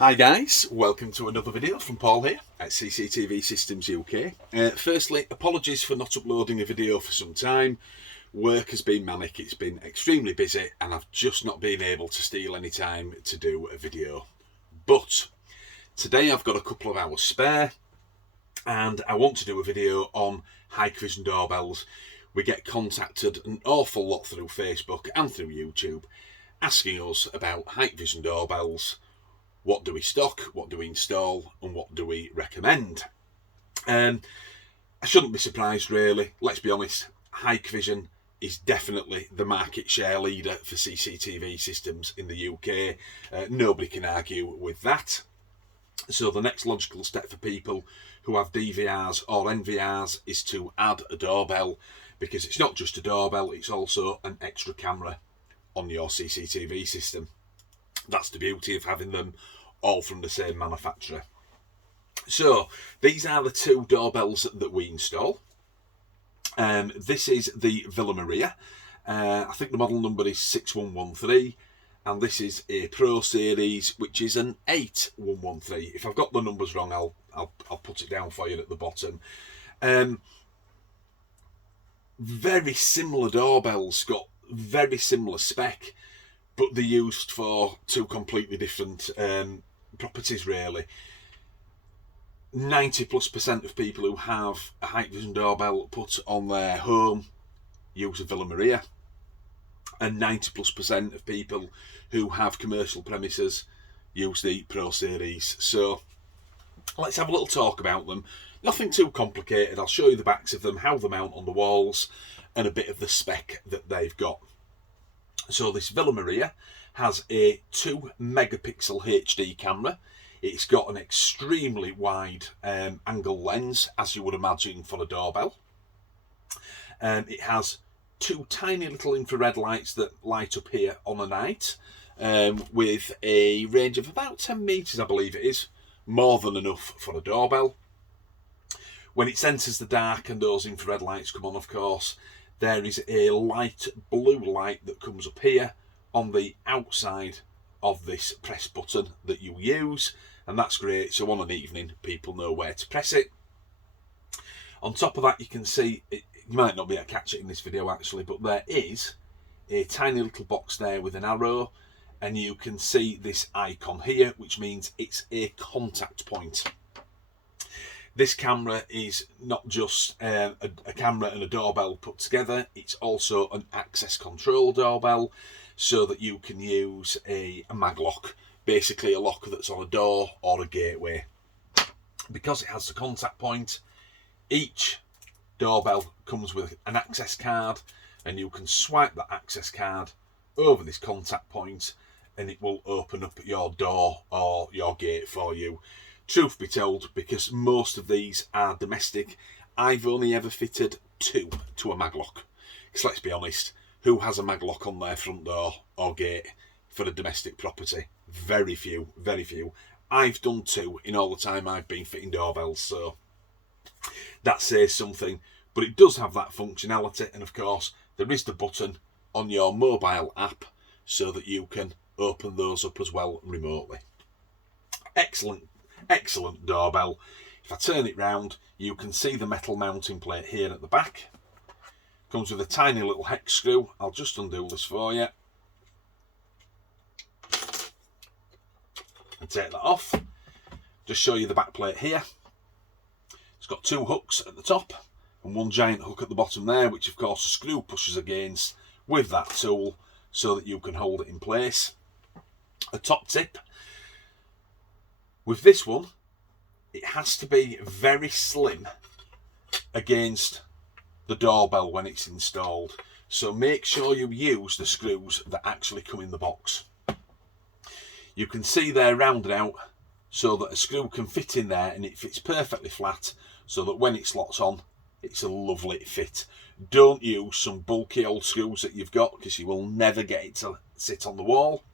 Hi guys, welcome to another video from Paul here at CCTV Systems UK. Firstly, apologies for not uploading a video for some time. Work has been manic, it's been extremely busy and I've just not been able to steal any time to do a video. But today I've got a couple of hours spare and I want to do a video on Hikvision doorbells. We get contacted an awful lot through Facebook and through YouTube asking us about Hikvision doorbells. What do we stock, what do we install, and what do we recommend? I shouldn't be surprised really, let's be honest, Hikvision is definitely the market share leader for CCTV systems in the UK. Nobody can argue with that. So the next logical step for people who have DVRs or NVRs is to add a doorbell, because it's not just a doorbell, it's also an extra camera on your CCTV system. That's the beauty of having them all from the same manufacturer. So these are the two doorbells that we install. This is the Villa Maria. I think the model number is 6113, and this is a Pro Series, which is an 8113. If I've got the numbers wrong, I'll put it down for you at the bottom. Very similar doorbells, got very similar spec, but they're used for two completely different properties really. 90+% of people who have a Hikvision doorbell put on their home use a Villa Maria, and 90+% of people who have commercial premises use the Pro Series. So let's have a little talk about them. Nothing too complicated. I'll show you the backs of them, how they mount on the walls, and a bit of the spec that they've got. So this Villa Maria has a 2 megapixel HD camera. It's got an extremely wide angle lens, as you would imagine for a doorbell. It has two tiny little infrared lights that light up here on a night, with a range of about 10 meters, I believe it is, more than enough for a doorbell. When it senses the dark and those infrared lights come on, of course, there is a light blue light that comes up here on the outside of this press button that you use, and that's great, so on an evening people know where to press it. On top of that, you can see, you might not be able to catch it in this video actually, but there is a tiny little box there with an arrow, and you can see this icon here, which means it's a contact point. This camera is not just a camera and a doorbell put together, it's also an access control doorbell, so that you can use a mag lock, basically a lock that's on a door or a gateway. Because it has the contact point, each doorbell comes with an access card, and you can swipe that access card over this contact point and it will open up your door or your gate for you. Truth be told, because most of these are domestic, I've only ever fitted 2 to a maglock. Because let's be honest, who has a maglock on their front door or gate for a domestic property? Very few, very few. I've done 2 in all the time I've been fitting doorbells, so that says something. But it does have that functionality, and of course there is the button on your mobile app so that you can open those up as well remotely. Excellent doorbell. If I turn it round, you can see the metal mounting plate here at the back. Comes with a tiny little hex screw. I'll just undo this for you and take that off. Just show you the back plate here. It's got 2 hooks at the top and 1 giant hook at the bottom there, which of course the screw pushes against with that tool so that you can hold it in place. A top tip: with this one, it has to be very slim against the doorbell when it's installed. So make sure you use the screws that actually come in the box. You can see they're rounded out so that a screw can fit in there and it fits perfectly flat, so that when it slots on, it's a lovely fit. Don't use some bulky old screws that you've got, because you will never get it to sit on the wall.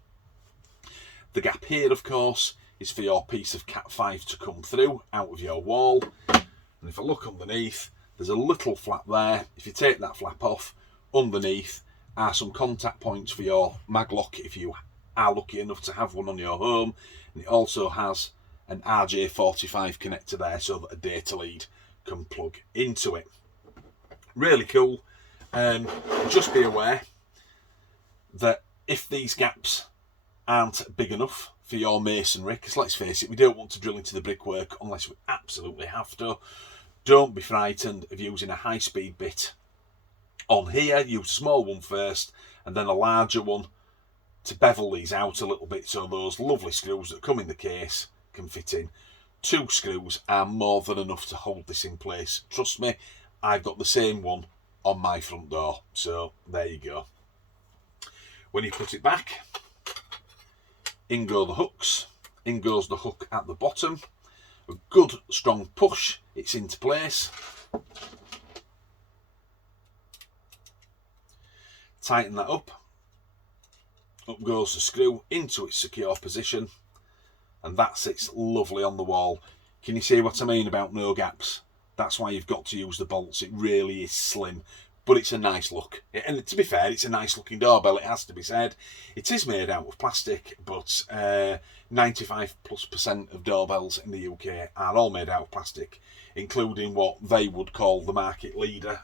The gap here, of course, is for your piece of Cat 5 to come through out of your wall. And if I look underneath, there's a little flap there. If you take that flap off, underneath are some contact points for your maglock if you are lucky enough to have one on your home. And it also has an RJ45 connector there so that a data lead can plug into it. Really cool. Just be aware that if these gaps aren't big enough for your masonry, because let's face it, we don't want to drill into the brickwork unless we absolutely have to, don't be frightened of using a high-speed bit on here. Use a small one first and then a larger one to bevel these out a little bit so those lovely screws that come in the case can fit in. 2 screws are more than enough to hold this in place. Trust me, I've got the same one on my front door, so there you go. When you put it back, in go the hooks, in goes the hook at the bottom. A good strong push, it's into place. Tighten that up. Up goes the screw into its secure position, and that sits lovely on the wall. Can you see what I mean about no gaps? That's why you've got to use the bolts. It really is slim, but it's a nice look. And to be fair, it's a nice looking doorbell, it has to be said. It is made out of plastic, but 95+% of doorbells in the UK are all made out of plastic, including what they would call the market leader,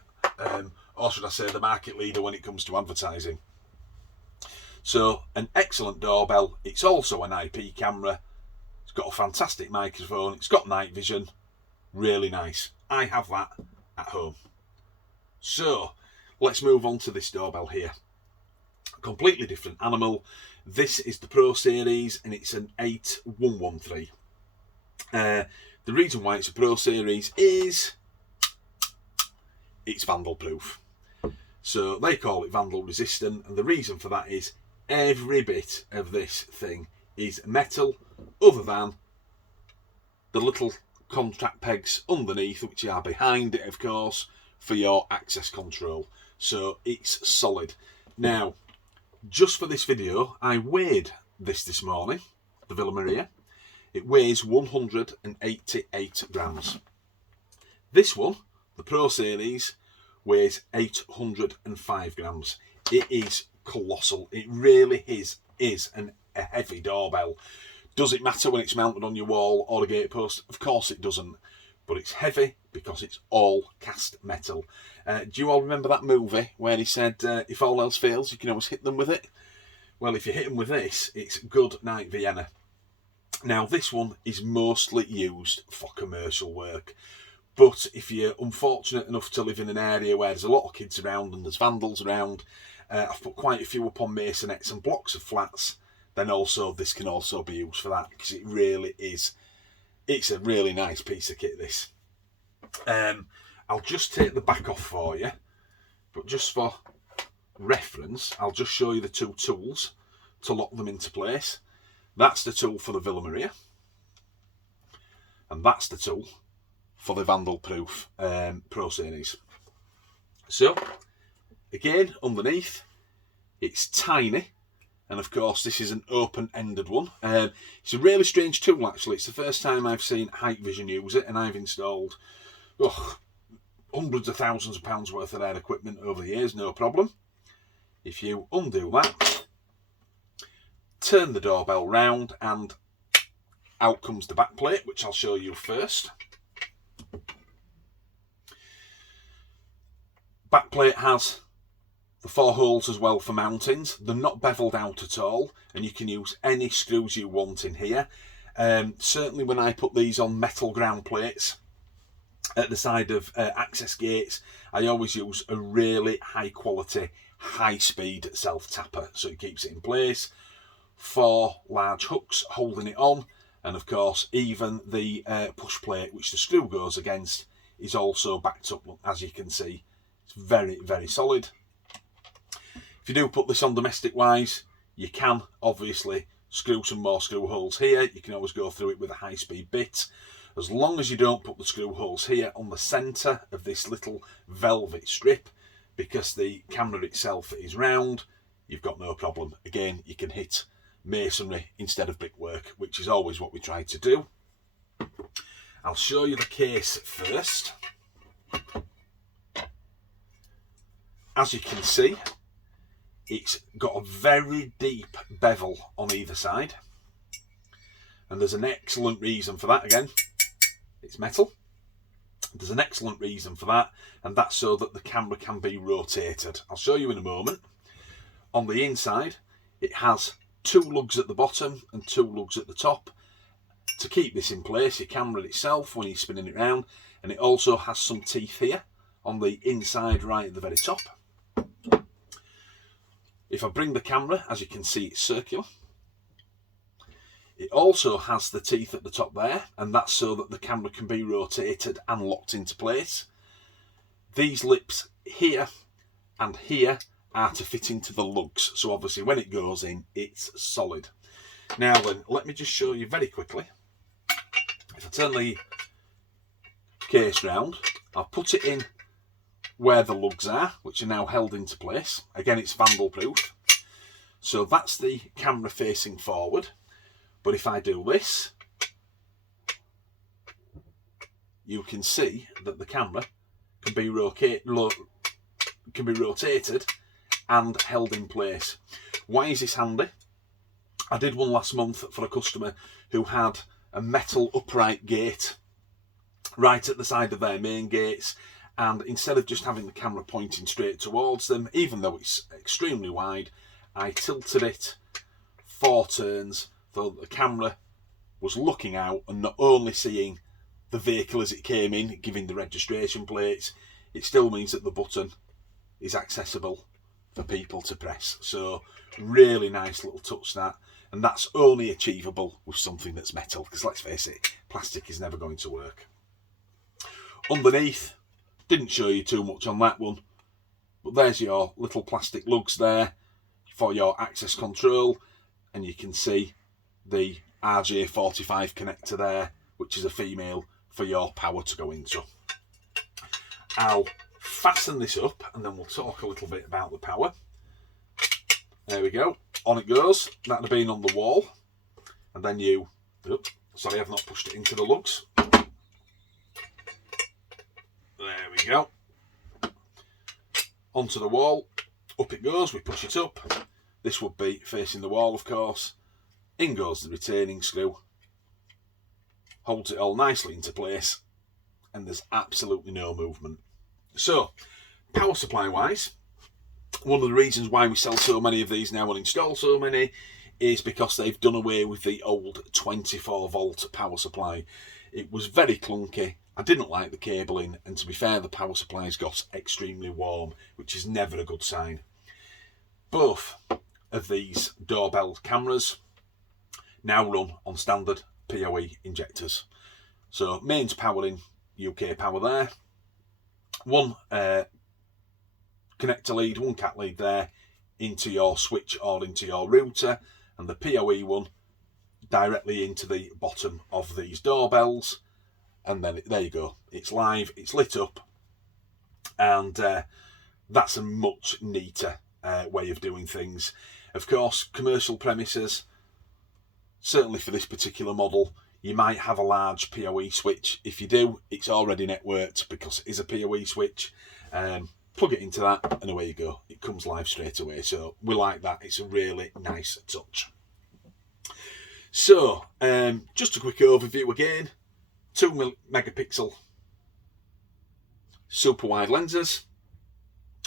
or should I say the market leader when it comes to advertising. So, an excellent doorbell. It's also an IP camera. It's got a fantastic microphone. It's got night vision. Really nice. I have that at home. So, let's move on to this doorbell here. A completely different animal. This is the Pro Series and it's an 8113. The reason why it's a Pro Series is it's vandal proof. So they call it vandal resistant, and the reason for that is every bit of this thing is metal other than the little contact pegs underneath, which are behind it of course for your access control. So it's solid. Now, just for this video, I weighed this morning, the Villa Maria. It weighs 188 grams. This one, the Pro Series, weighs 805 grams. It is colossal. It really is a heavy doorbell. Does it matter when it's mounted on your wall or a gatepost? Of course it doesn't. But it's heavy because it's all cast metal. Do you all remember that movie where he said, if all else fails, you can always hit them with it? Well, if you hit them with this, it's good night Vienna. Now, this one is mostly used for commercial work. But if you're unfortunate enough to live in an area where there's a lot of kids around and there's vandals around, I've put quite a few up on masonettes and blocks of flats, then also this can also be used for that, because it really is, it's a really nice piece of kit, this. I'll just take the back off for you, but just for reference, I'll just show you the 2 tools to lock them into place. That's the tool for the Villa Maria, and that's the tool for the vandal proof Pro Series. So, again, underneath, it's tiny, and of course this is an open-ended one. It's a really strange tool actually. It's the first time I've seen Hikvision use it, and I've installed hundreds of thousands of pounds worth of their equipment over the years, no problem. If you undo that, turn the doorbell round, and out comes the back plate, which I'll show you first. Back plate has the 4 holes as well for mountings. They're not beveled out at all, and you can use any screws you want in here. Certainly when I put these on metal ground plates at the side of access gates, I always use a really high quality, high speed self tapper, so it keeps it in place. 4 large hooks holding it on, and of course even the push plate which the screw goes against is also backed up, as you can see. It's very, very solid. If you do put this on domestic wise, you can obviously screw some more screw holes here. You can always go through it with a high speed bit. As long as you don't put the screw holes here on the centre of this little velvet strip, because the camera itself is round, you've got no problem. Again, you can hit masonry instead of brickwork, which is always what we try to do. I'll show you the case first. As you can see, It's got a very deep bevel on either side. And there's an excellent reason for that. Again, it's metal. There's an excellent reason for that, and that's so that the camera can be rotated. I'll show you in a moment. On the inside, it has 2 lugs at the bottom and 2 lugs at the top to keep this in place, your camera itself, when you're spinning it around. And it also has some teeth here on the inside right at the very top. If I bring the camera, as you can see, it's circular. It also has the teeth at the top there, and that's so that the camera can be rotated and locked into place. These lips here and here are to fit into the lugs, so obviously when it goes in, it's solid. Now then, let me just show you very quickly. If I turn the case round, I'll put it in where the lugs are, which are now held into place. Again, it's vandal proof. So that's the camera facing forward. But if I do this, you can see that the camera can be rotated and held in place. Why is this handy? I did one last month for a customer who had a metal upright gate right at the side of their main gates, and instead of just having the camera pointing straight towards them, even though it's extremely wide, I tilted it 4 turns so that the camera was looking out and not only seeing the vehicle as it came in, giving the registration plates, it still means that the button is accessible for people to press. So really nice little touch that, and that's only achievable with something that's metal, because let's face it, plastic is never going to work. Underneath, didn't show you too much on that one, but there's your little plastic lugs there for your access control, and you can see the RJ45 connector there, which is a female, for your power to go into. I'll fasten this up and then we'll talk a little bit about the power. There we go, on it goes. That'd have been on the wall, and then you, sorry, I've not pushed it into the lugs. There we go. Onto the wall, up it goes, we push it up. This would be facing the wall, of course. In goes the retaining screw. Holds it all nicely into place, and there's absolutely no movement. So, power supply wise, one of the reasons why we sell so many of these now and install so many is because they've done away with the old 24 volt power supply. It was very clunky. I didn't like the cabling, and to be fair, the power supplies got extremely warm, which is never a good sign. Both of these doorbell cameras now run on standard PoE injectors. So mains powering UK power there, one connector lead, one cat lead there into your switch or into your router, and the PoE one directly into the bottom of these doorbells. And then there you go, it's live, it's lit up, and that's a much neater way of doing things. Of course, commercial premises, certainly for this particular model, you might have a large PoE switch. If you do, it's already networked because it is a PoE switch. Plug it into that and away you go. It comes live straight away, so we like that. It's a really nice touch. So, just a quick overview again. 2 megapixel super wide lenses.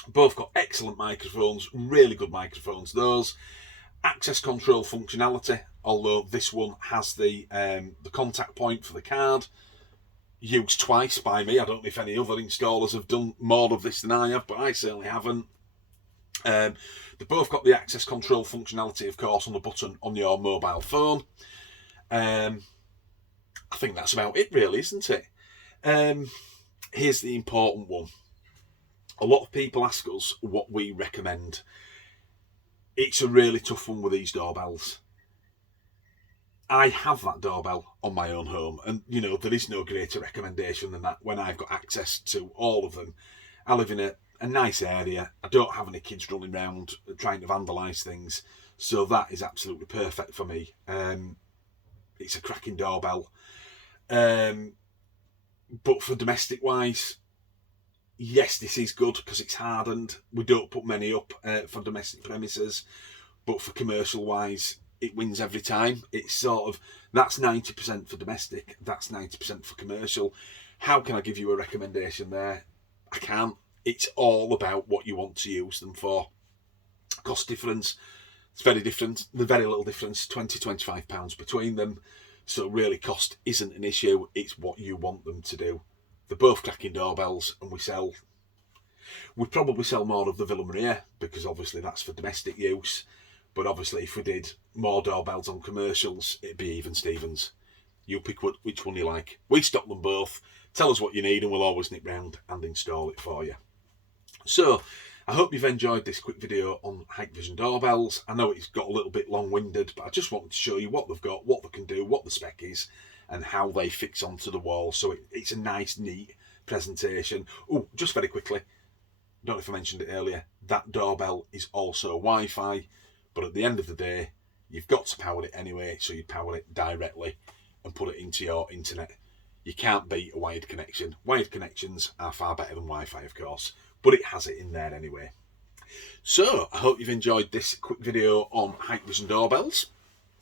Both got excellent microphones, really good microphones those. Access control functionality, although this one has the contact point for the card, used twice by me. I don't know if any other installers have done more of this than I have, but I certainly haven't. They both got the access control functionality, of course, on the button on your mobile phone. I think that's about it really, isn't it? Here's the important one. A lot of people ask us what we recommend. It's a really tough one with these doorbells. I have that doorbell on my own home, and you know, there is no greater recommendation than that when I've got access to all of them. I live in a nice area. I don't have any kids running around trying to vandalise things, so that is absolutely perfect for me. It's a cracking doorbell. But for domestic wise, yes, this is good because it's hardened. We don't put many up for domestic premises, but for commercial wise, it wins every time. It's sort of, that's 90% for domestic, that's 90% for commercial. How can I give you a recommendation there? I can't. It's all about what you want to use them for. Cost difference, it's very different. The very little difference, £20-25 between them. So really cost isn't an issue, it's what you want them to do. They're both cracking doorbells, and we probably sell more of the Villa Maria because obviously that's for domestic use. But obviously if we did more doorbells on commercials, it'd be even Stevens. You pick which one you like. We stock them both. Tell us what you need and we'll always nip round and install it for you. So, I hope you've enjoyed this quick video on Hikvision doorbells. I know it's got a little bit long-winded, but I just wanted to show you what they've got, what they can do, what the spec is, and how they fix onto the wall. So it's a nice, neat presentation. Oh, just very quickly, I don't know if I mentioned it earlier, that doorbell is also Wi-Fi, but at the end of the day, you've got to power it anyway, so you power it directly and put it into your internet. You can't beat a wired connection. Wired connections are far better than Wi-Fi, of course, but it has it in there anyway. So, I hope you've enjoyed this quick video on Hikvision doorbells.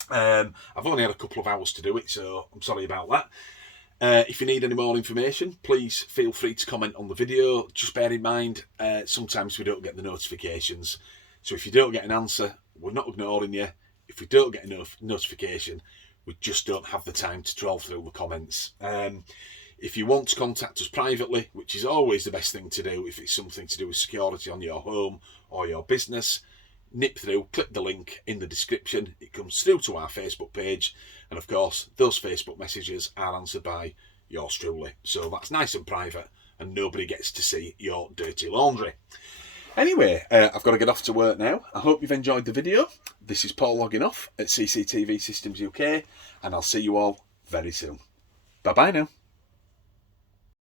I've only had a couple of hours to do it, so I'm sorry about that. If you need any more information, please feel free to comment on the video. Just bear in mind, sometimes we don't get the notifications. So if you don't get an answer, we're not ignoring you. If we don't get a notification, we just don't have the time to trawl through the comments. If you want to contact us privately, which is always the best thing to do if it's something to do with security on your home or your business, nip through, click the link in the description. It comes through to our Facebook page. And of course, those Facebook messages are answered by yours truly. So that's nice and private and nobody gets to see your dirty laundry. Anyway, I've got to get off to work now. I hope you've enjoyed the video. This is Paul logging off at CCTV Systems UK, and I'll see you all very soon. Bye-bye now.